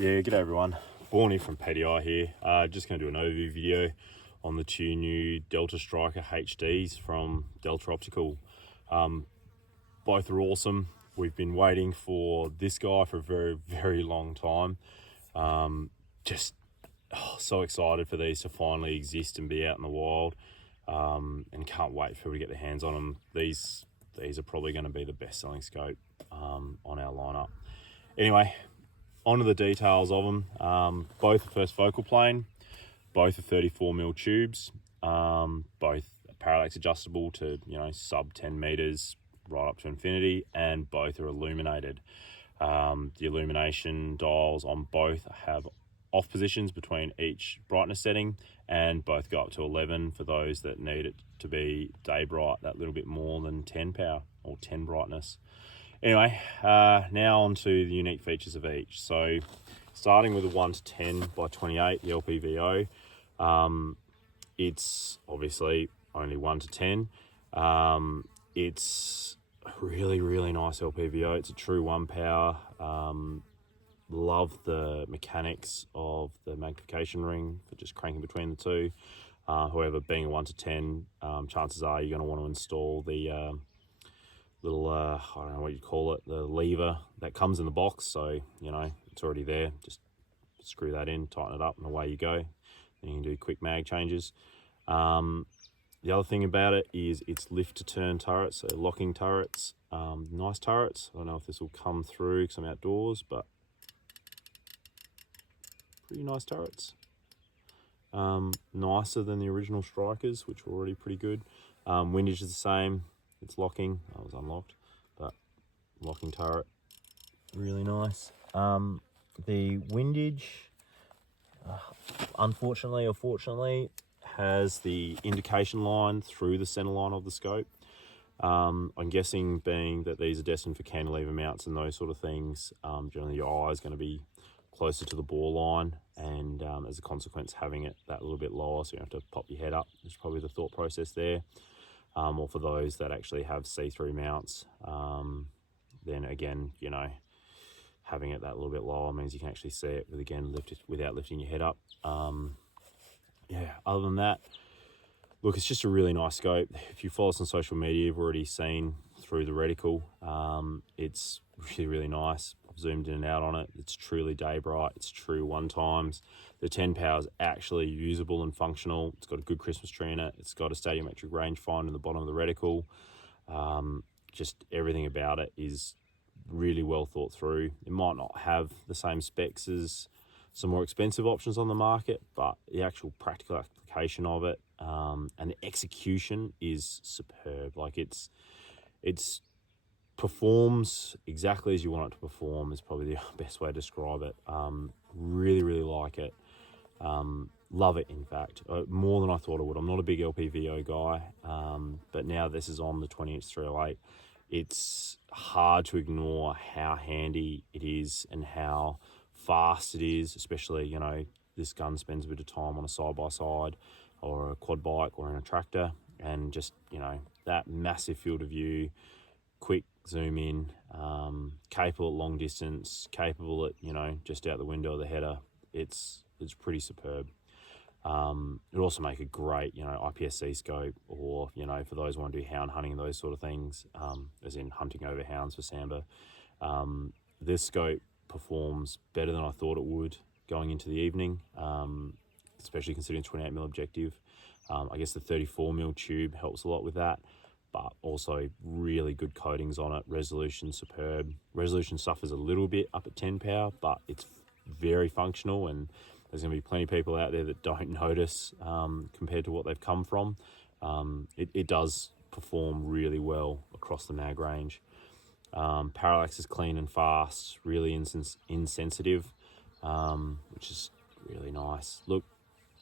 Yeah, g'day everyone. Born from PDI here. Just going to do an overview video on the two new Delta Stryker HDs from Delta Optical. Both are awesome. We've been waiting for this guy for a very, very long time. So excited for these to finally exist and be out in the wild, and can't wait for people to get their hands on them. These are probably going to be the best-selling scope on our lineup. Anyway, onto the details of them. Both are first focal plane, both are 34mm tubes, both parallax adjustable to sub 10 meters right up to infinity, and both are illuminated. The illumination dials on both have off positions between each brightness setting, and both go up to 11 for those that need it to be day bright, that little bit more than 10 power or 10 brightness. Anyway, now on to the unique features of each. So starting with the 1 to 10 by 28, the LPVO, it's obviously only 1 to 10. It's a really, really nice LPVO. It's a true 1 power. Love the mechanics of the magnification ring for just cranking between the two. However, being a 1 to 10, chances are you're going to want to install the little, I don't know what you'd call it, the lever that comes in the box. So, it's already there. Just screw that in, tighten it up, and away you go. Then you can do quick mag changes. The other thing about it is it's lift to turn turrets, so locking turrets. Nice turrets. I don't know if this will come through because I'm outdoors, but pretty nice turrets. Nicer than the original Strykers, which were already pretty good. Windage is the same. It's locking. That was unlocked, but locking turret, really nice. The windage, unfortunately or fortunately, has the indication line through the center line of the scope. I'm guessing, being that these are destined for cantilever mounts and those sort of things, generally your eye is going to be closer to the bore line, and as a consequence, having it that little bit lower, so you have to pop your head up. Is probably the thought process there. Or for those that actually have see-through mounts, then again, having it that little bit lower means you can actually see it without lifting your head up. Other than that, look, it's just a really nice scope. If you follow us on social media, you've already seen through the reticle. It's really, really nice. I've zoomed in and out on it. It's truly day bright. It's true 1 times. The 10 power is actually usable and functional. It's got a good Christmas tree in it. It's got a stadiometric rangefinder in the bottom of the reticle. Just everything about it is really well thought through. It might not have the same specs as some more expensive options on the market, but the actual practical application of it, and the execution is superb. Like it's performs exactly as you want it to perform, is probably the best way to describe it. Really, really like it. Love it, in fact, more than I thought I would. I'm not a big LPVO guy, but now this is on the 20-inch 308. It's hard to ignore how handy it is and how fast it is, especially, this gun spends a bit of time on a side-by-side or a quad bike or in a tractor, and just, that massive field of view, quick zoom in, capable at long distance, capable at, just out the window of the header. It's pretty superb. It'd also make a great, IPSC scope, or, for those who want to do hound hunting and those sort of things, as in hunting over hounds for sambar. This scope performs better than I thought it would going into the evening, especially considering 28mm objective. I guess the 34mm tube helps a lot with that, but also really good coatings on it. Resolution superb. Resolution suffers a little bit up at 10 power, but it's very functional, and there's going to be plenty of people out there that don't notice compared to what they've come from. It does perform really well across the mag range. Parallax is clean and fast, really insensitive, which is really nice. Look,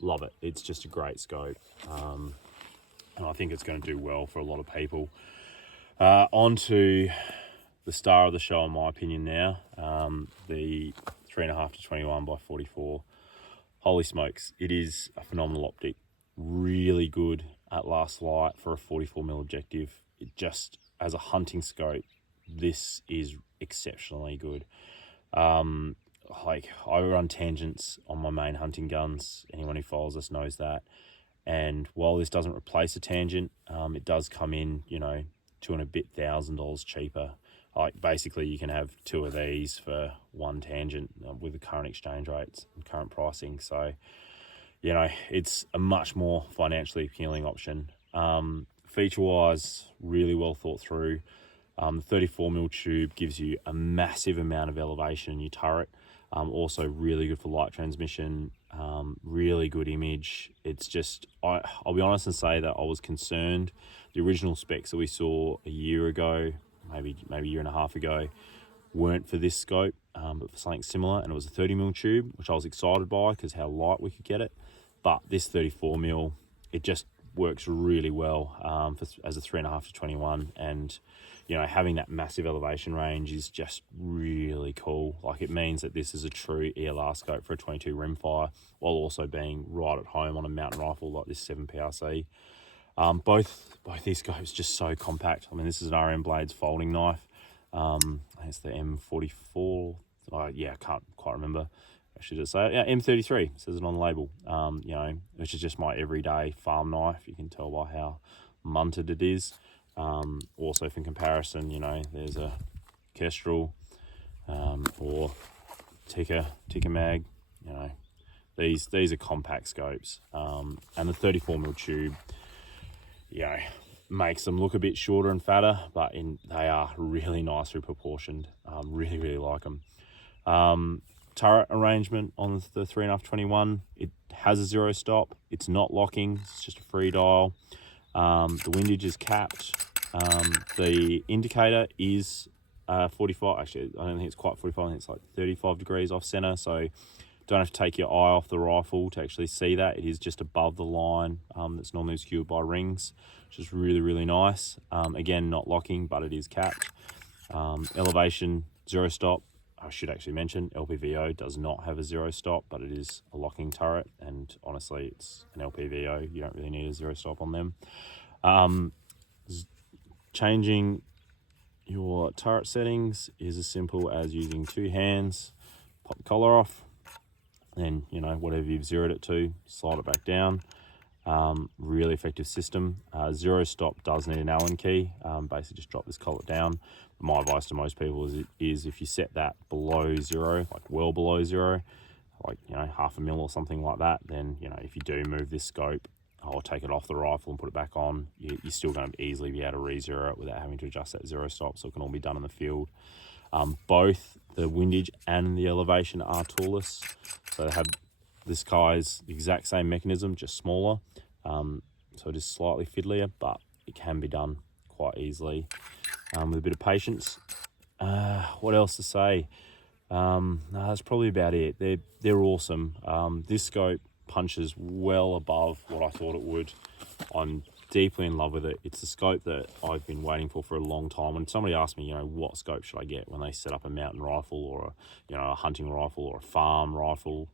love it. It's just a great scope, and I think it's going to do well for a lot of people. On to the star of the show, in my opinion now, the 3.5 to 21 by 44. Holy smokes, it is a phenomenal optic. Really good at last light for a 44mm objective. It just, as a hunting scope, this is exceptionally good. like I run tangents on my main hunting guns. Anyone who follows us knows that. And while this doesn't replace a tangent, it does come in, you know, $2,000 and a bit cheaper. Like basically you can have two of these for one tangent with the current exchange rates and current pricing. So, you know, it's a much more financially appealing option. Feature-wise, really well thought through. The 34mm tube gives you a massive amount of elevation in your turret. Also really good for light transmission, really good image. It's just, I'll be honest and say that I was concerned. The original specs that we saw a year ago, maybe a year and a half ago, weren't for this scope, but for something similar. And it was a 30mm tube, which I was excited by because how light we could get it. But this 34mm, it just works really well as a 3.5 to 21, and you know, having that massive elevation range is just really cool. Like it means that this is a true ELR scope for a 22 rimfire, while also being right at home on a mountain rifle like this 7PRC. Both these scopes just so compact. I mean, this is an RM Blades folding knife. I think it's the M44. Yeah, I can't quite remember. I should just say it. Yeah, M33 says it on the label. You know, which is just my everyday farm knife. You can tell by how munted it is. Also for comparison, you know, there's a Kestrel or Tikka Mag. You know, these are compact scopes, and the 34mm tube, you know, makes them look a bit shorter and fatter, but they are really nicely proportioned. Really like them. Turret arrangement on the 3.5 21, it has a 0 stop. It's not locking, it's just a free dial. The windage is capped. The indicator is 45. Actually, I don't think it's quite 45. I think it's like 35 degrees off center. So don't have to take your eye off the rifle to actually see that. It is just above the line that's normally obscured by rings, which is really nice. Again, not locking, but it is capped. Elevation, 0 stop. I should actually mention LPVO does not have a 0 stop, but it is a locking turret, and honestly, it's an LPVO. You don't really need a 0 stop on them. Changing your turret settings is as simple as using 2 hands, pop the collar off, then, you know, whatever you've zeroed it to, slide it back down. Really effective system. 0 stop does need an Allen key. Basically just drop this collar down. My advice to most people is if you set that below 0, like well below 0, like, you know, 0.5 mil or something like that, then, you know, if you do move this scope or take it off the rifle and put it back on, you're still going to easily be able to re-zero it without having to adjust that 0 stop, so it can all be done in the field. Both the windage and the elevation are toolless, so they have this guy's exact same mechanism, just smaller. So it is slightly fiddlier, but it can be done quite easily with a bit of patience. What else to say? No, that's probably about it. They're awesome. This scope punches well above what I thought it would. I'm deeply in love with it. It's a scope that I've been waiting for a long time. When somebody asks me, you know, what scope should I get when they set up a mountain rifle or a hunting rifle or a farm rifle,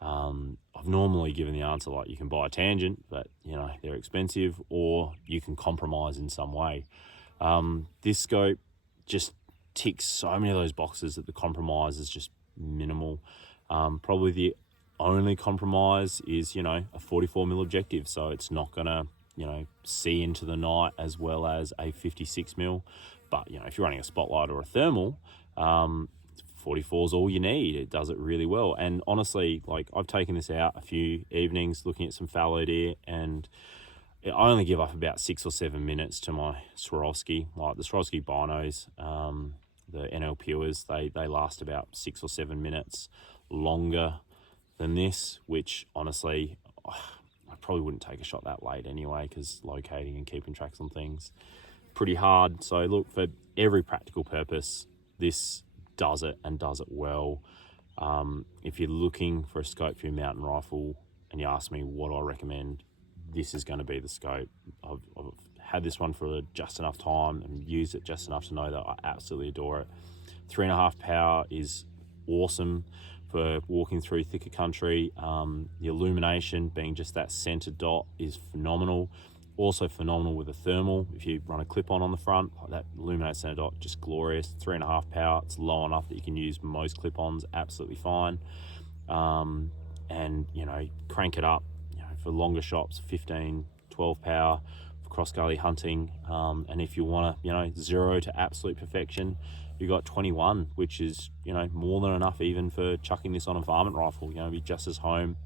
I've normally given the answer like you can buy a tangent, but you know, they're expensive, or you can compromise in some way. This scope just ticks so many of those boxes that the compromise is just minimal. Probably the only compromise is, you know, a 44mm objective, so it's not gonna, you know, see into the night as well as a 56mm. But you know, if you're running a spotlight or a thermal, 44 is all you need. It does it really well. And honestly, like, I've taken this out a few evenings looking at some fallow deer, and I only give up about 6 or 7 minutes to my Swarovski. Like the Swarovski binos, the NL Pures, they last about 6 or 7 minutes longer than this, which honestly, I probably wouldn't take a shot that late anyway, because locating and keeping tracks on things pretty hard. So look, for every practical purpose, this does it, and does it well. If you're looking for a scope for your mountain rifle and you ask me what I recommend, this is going to be the scope. I've had this one for just enough time and used it just enough to know that I absolutely adore it. 3.5 power is awesome for walking through thicker country. The illumination, being just that center dot, is phenomenal. Also phenomenal with a thermal. If you run a clip-on on the front, like that illuminated center dot, just glorious. 3.5 power, it's low enough that you can use most clip-ons absolutely fine. And you know, crank it up, you know, for longer shots, 15, 12 power for cross gully hunting. And if you want to, you know, 0 to absolute perfection, you got 21, which is, you know, more than enough even for chucking this on a varmint rifle. You know, be just as home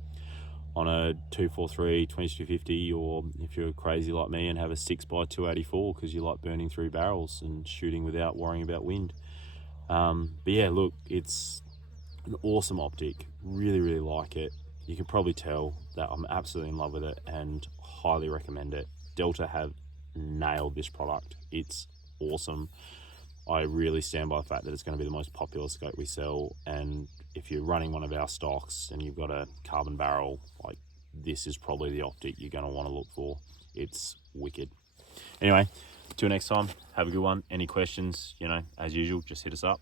on a 243, 2250, or if you're crazy like me and have a 6x284 because you like burning through barrels and shooting without worrying about wind. But yeah, look, it's an awesome optic. Really, really like it. You can probably tell that I'm absolutely in love with it and highly recommend it. Delta have nailed this product. It's awesome. I really stand by the fact that it's going to be the most popular scope we sell, and if you're running one of our stocks and you've got a carbon barrel, like, this is probably the optic you're going to want to look for. It's wicked. Anyway, till next time, have a good one. Any questions, you know, as usual, just hit us up.